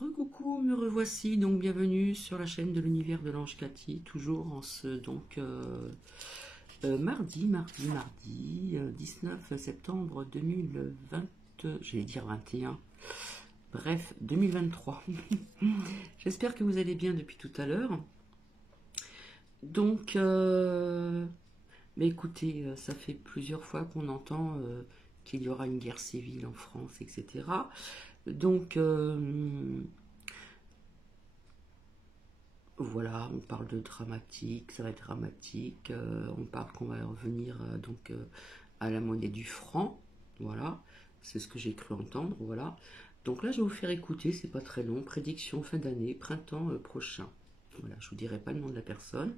Recoucou, me revoici, donc bienvenue sur la chaîne de l'univers de l'ange Cathy, toujours en ce mardi 19 septembre 2020, j'allais dire 21, bref, 2023. J'espère que vous allez bien depuis tout à l'heure. Donc, mais écoutez, ça fait plusieurs fois qu'on entend qu'il y aura une guerre civile en France, etc. Donc, voilà, on parle de dramatique, ça va être dramatique. On parle qu'on va revenir à la monnaie du franc. Voilà, c'est ce que j'ai cru entendre. Voilà. Donc là, je vais vous faire écouter, c'est pas très long. Prédiction fin d'année, printemps prochain. Voilà, je vous dirai pas le nom de la personne.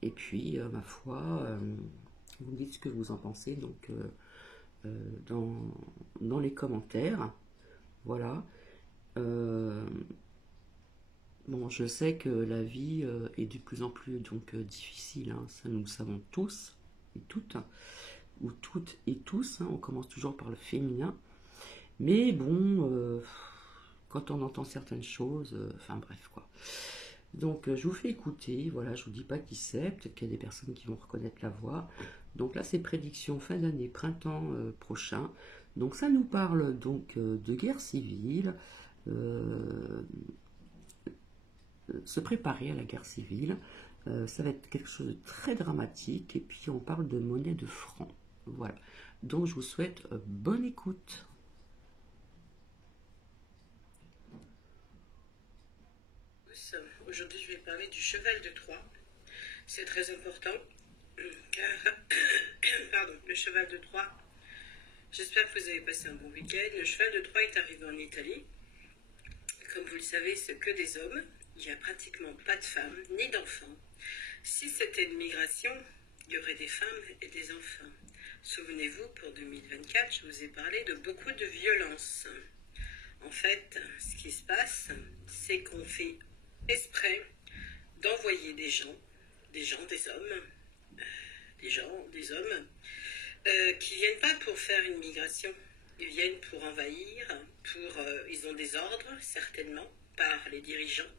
Et puis, ma foi, vous me dites ce que vous en pensez donc dans les commentaires. Voilà. Bon, je sais que la vie est de plus en plus difficile, hein, ça nous le savons tous et toutes, hein, ou toutes et tous, hein, on commence toujours par le féminin, mais bon, quand on entend certaines choses, enfin bref quoi. Donc je vous fais écouter, voilà, je vous dis pas qui c'est, peut-être qu'il y a des personnes qui vont reconnaître la voix. Donc là c'est prédiction fin d'année, printemps prochain. Donc ça nous parle donc de guerre civile, se préparer à la guerre civile. Ça va être quelque chose de très dramatique. Et puis on parle de monnaie de franc. Voilà. Donc je vous souhaite bonne écoute. Aujourd'hui, je vais parler du cheval de Troie. C'est très important, car, pardon, le cheval de Troie, j'espère que vous avez passé un bon week-end. Le cheval de Troie est arrivé en Italie. Comme vous le savez, c'est que des hommes. Il n'y a pratiquement pas de femmes, ni d'enfants. Si c'était une migration, il y aurait des femmes et des enfants. Souvenez-vous, pour 2024, je vous ai parlé de beaucoup de violence. En fait, ce qui se passe, c'est qu'on fait exprès d'envoyer des hommes, qui viennent pas pour faire une migration. Ils viennent pour envahir, ils ont des ordres, certainement, par les dirigeants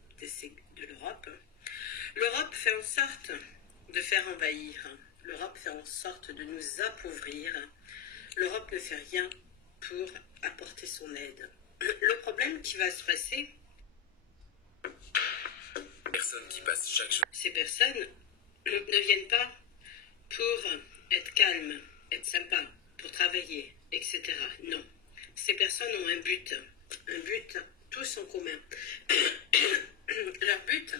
de l'Europe. L'Europe fait en sorte de faire envahir. L'Europe fait en sorte de nous appauvrir. L'Europe ne fait rien pour apporter son aide. Le problème qui va se passer, ces personnes ne viennent pas pour être calmes, être sympas, pour travailler, etc. Non. Ces personnes ont un but tous en commun. Leur but,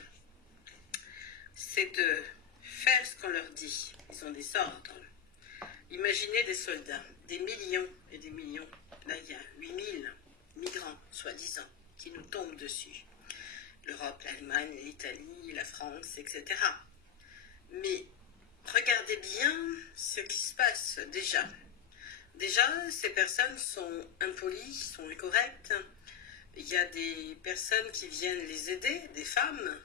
c'est de faire ce qu'on leur dit. Ils ont des ordres. Imaginez des soldats, des millions et des millions. Là, il y a 8000 migrants, soi-disant, qui nous tombent dessus. L'Europe, l'Allemagne, l'Italie, la France, etc. Mais regardez bien ce qui se passe déjà. Déjà, ces personnes sont impolies, sont incorrectes. Il y a des personnes qui viennent les aider, des femmes.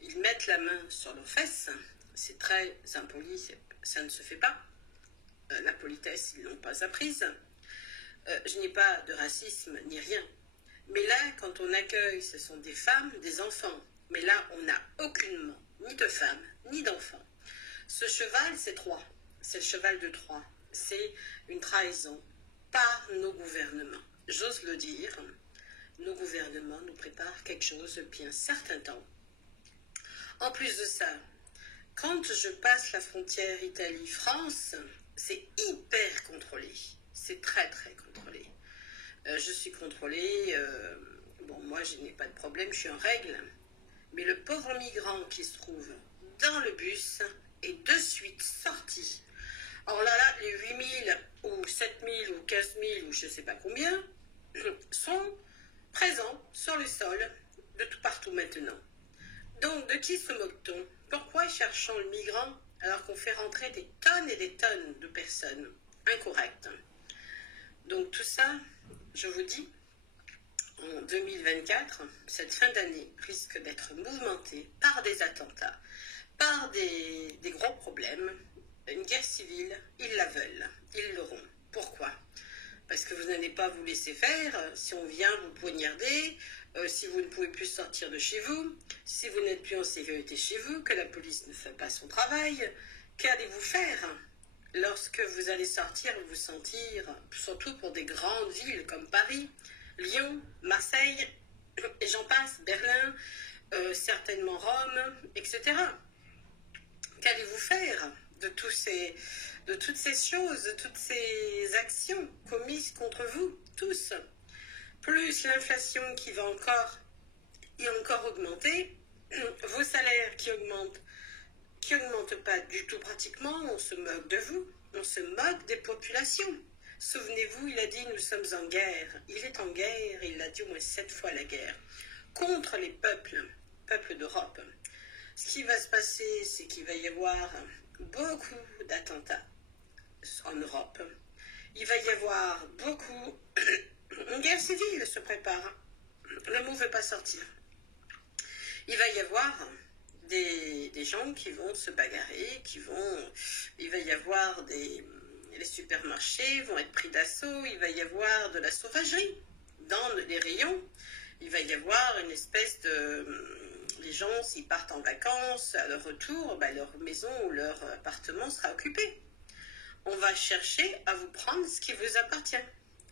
Ils mettent la main sur leurs fesses. C'est très impoli, ça ne se fait pas. La politesse, ils ne l'ont pas apprise. Je n'ai pas de racisme ni rien. Mais là, quand on accueille, ce sont des femmes, des enfants. Mais là, on n'a aucunement ni de femmes, ni d'enfants. Ce cheval, c'est Troie. C'est le cheval de Troie. C'est une trahison par nos gouvernements. J'ose le dire, nos gouvernements nous préparent quelque chose depuis un certain temps. En plus de ça, quand je passe la frontière Italie-France, c'est hyper contrôlé. C'est très très contrôlé. Je suis contrôlée, bon moi je n'ai pas de problème, je suis en règle, mais le pauvre migrant qui se trouve dans le bus est de suite sorti. Alors là, les 8000 ou 7000 ou 15000 ou je ne sais pas combien sont présents sur le sol de tout partout maintenant. Donc de qui se moque-t-on? Pourquoi cherchons le migrant alors qu'on fait rentrer des tonnes et des tonnes de personnes incorrectes? Donc tout ça, je vous dis, en 2024, cette fin d'année risque d'être mouvementée par des attentats, par des gros problèmes. Une guerre civile, ils la veulent, ils l'auront. Pourquoi? parce que vous n'allez pas vous laisser faire. Si on vient vous poignarder, si vous ne pouvez plus sortir de chez vous, si vous n'êtes plus en sécurité chez vous, que la police ne fait pas son travail, qu'allez-vous faire lorsque vous allez sortir et vous sentir, surtout pour des grandes villes comme Paris, Lyon, Marseille, et j'en passe, Berlin, certainement Rome, etc. Qu'allez-vous faire de toutes ces choses, de toutes ces actions commises contre vous, tous? Plus l'inflation qui va encore augmenter, vos salaires qui augmentent pas du tout pratiquement, on se moque de vous, on se moque des populations. Souvenez-vous, il a dit nous sommes en guerre. Il est en guerre, il l'a dit au moins 7 fois la guerre, contre les peuples d'Europe. Ce qui va se passer, c'est qu'il va y avoir beaucoup d'attentats en Europe. Il va y avoir beaucoup... Une guerre civile se prépare. Le mot ne veut pas sortir. Il va y avoir des gens qui vont se bagarrer, il va y avoir les supermarchés vont être pris d'assaut, il va y avoir de la sauvagerie dans les rayons, il va y avoir une espèce de... Les gens, s'ils partent en vacances, à leur retour, leur maison ou leur appartement sera occupé. On va chercher à vous prendre ce qui vous appartient.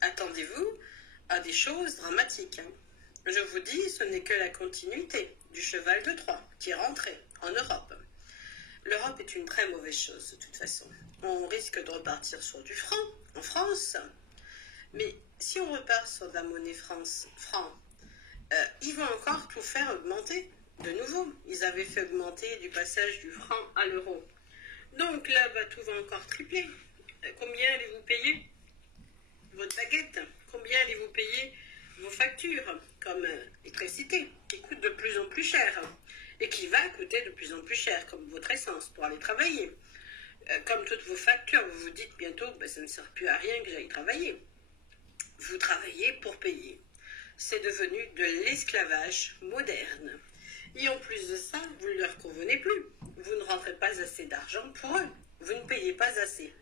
Attendez-vous à des choses dramatiques. Je vous dis, ce n'est que la continuité du cheval de Troie qui est rentré en Europe. L'Europe est une très mauvaise chose, de toute façon. On risque de repartir sur du franc, en France. Mais si on repart sur de la monnaie franc, ils vont encore tout faire augmenter de nouveau. Ils avaient fait augmenter du passage du franc à l'euro. Donc là, tout va encore tripler. Combien allez-vous payer votre baguette? Combien allez-vous payer vos factures, comme l'électricité, qui coûte de plus en plus cher et qui va coûter de plus en plus cher, comme votre essence pour aller travailler. Comme toutes vos factures, vous vous dites bientôt, ça ne sert plus à rien que j'aille travailler. Vous travaillez pour payer. C'est devenu de l'esclavage moderne. Et en plus de ça, vous ne leur convenez plus. Vous ne rentrez pas assez d'argent pour eux. Vous ne payez pas assez.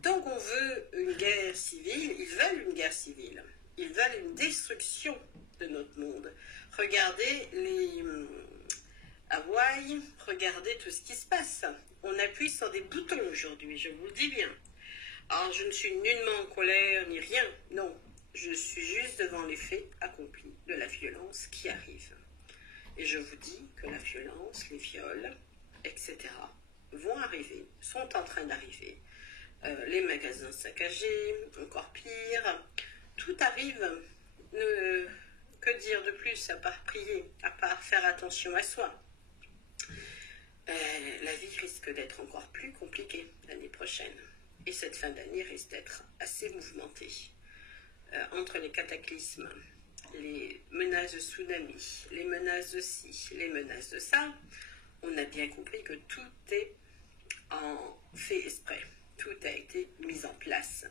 Donc on veut une guerre civile, ils veulent une guerre civile. Ils veulent une destruction de notre monde. Regardez les Hawaï, regardez tout ce qui se passe. On appuie sur des boutons aujourd'hui, je vous le dis bien. Alors je ne suis nullement en colère ni rien, non. Je suis juste devant les faits accomplis de la violence qui arrive. Et je vous dis que la violence, les viols, etc. vont arriver, sont en train d'arriver. Les magasins saccagés, encore pire, tout arrive. Que dire de plus à part prier, à part faire attention à soi? La vie risque d'être encore plus compliquée l'année prochaine. Et cette fin d'année risque d'être assez mouvementée. Entre les cataclysmes, les menaces de tsunami, les menaces de ci, les menaces de ça, on a bien compris que tout est en fait exprès. Tout a été mis en place.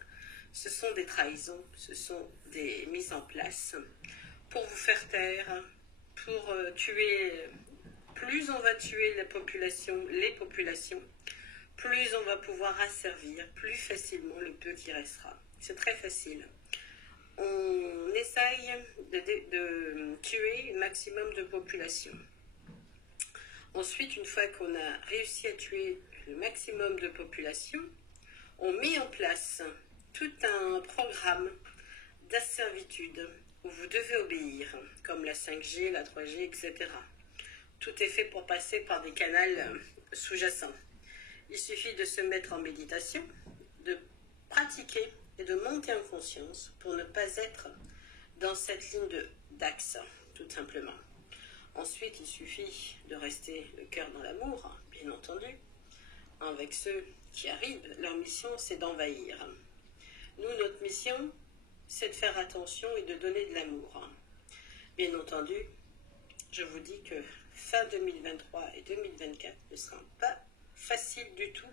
Ce sont des trahisons, ce sont des mises en place pour vous faire taire, pour tuer. Plus on va tuer les populations, plus on va pouvoir asservir plus facilement le peu qui restera. C'est très facile. On essaye de tuer un maximum de population. Ensuite, une fois qu'on a réussi à tuer le maximum de population, on met en place tout un programme d'asservitude où vous devez obéir, comme la 5G, la 3G, etc. Tout est fait pour passer par des canaux sous-jacents. Il suffit de se mettre en méditation, de pratiquer et de monter en conscience pour ne pas être dans cette ligne d'axe, tout simplement. Ensuite, il suffit de rester le cœur dans l'amour, bien entendu, avec ceux qui arrivent. Leur mission, c'est d'envahir. Nous, notre mission, c'est de faire attention et de donner de l'amour. Bien entendu, je vous dis que fin 2023 et 2024 ne seront pas faciles du tout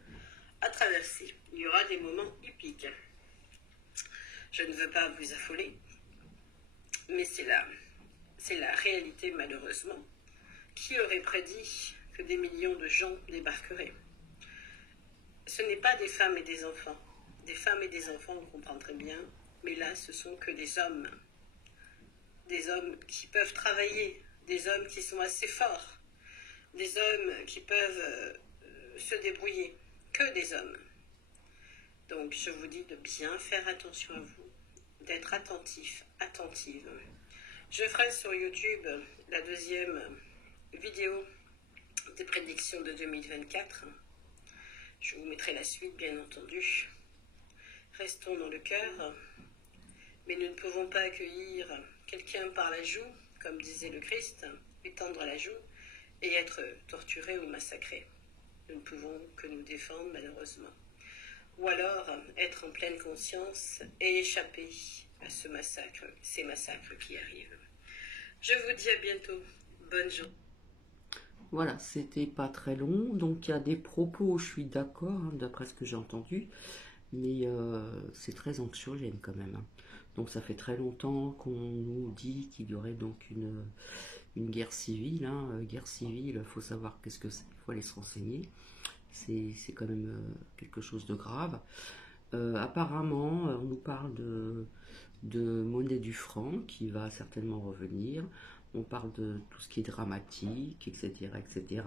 à traverser. Il y aura des moments épiques. Je ne veux pas vous affoler, mais c'est la réalité malheureusement. Qui aurait prédit que des millions de gens débarqueraient? Ce n'est pas des femmes et des enfants. Des femmes et des enfants, on comprend très bien, Mais là, ce sont que des hommes qui peuvent travailler, des hommes qui sont assez forts, des hommes qui peuvent se débrouiller, que des hommes. Donc je vous dis de bien faire attention à vous, d'être attentif, attentive. Je ferai sur YouTube la deuxième vidéo des prédictions de 2024. Je vous mettrai la suite, bien entendu. Restons dans le cœur, mais nous ne pouvons pas accueillir quelqu'un par la joue, comme disait le Christ, lui tendre la joue, et être torturé ou massacré. Nous ne pouvons que nous défendre, malheureusement. Ou alors être en pleine conscience et échapper à ces massacres qui arrivent. Je vous dis à bientôt. Bonne journée. Voilà, c'était pas très long, donc il y a des propos, je suis d'accord, hein, d'après ce que j'ai entendu, mais c'est très anxiogène quand même, hein. Donc ça fait très longtemps qu'on nous dit qu'il y aurait donc une guerre civile, hein. Guerre civile, il faut savoir qu'est-ce que c'est, il faut aller se renseigner, c'est quand même quelque chose de grave. Apparemment, on nous parle de monnaie du franc qui va certainement revenir. On parle de tout ce qui est dramatique, etc. etc.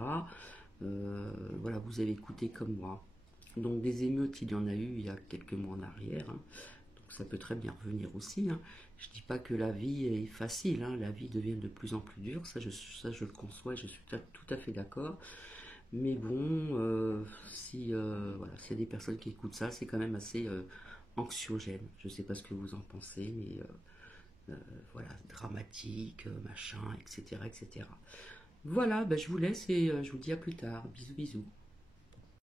Voilà, vous avez écouté comme moi. Donc des émeutes, il y en a eu il y a quelques mois en arrière, hein. Donc ça peut très bien revenir aussi, hein. Je ne dis pas que la vie est facile, hein. La vie devient de plus en plus dure, ça je le conçois, je suis tout à fait d'accord. Mais bon, si voilà, s'il y a des personnes qui écoutent ça, c'est quand même assez anxiogène. Je ne sais pas ce que vous en pensez, mais voilà, dramatique, machin, etc., etc. Voilà, ben, je vous laisse et je vous dis à plus tard. Bisous, bisous.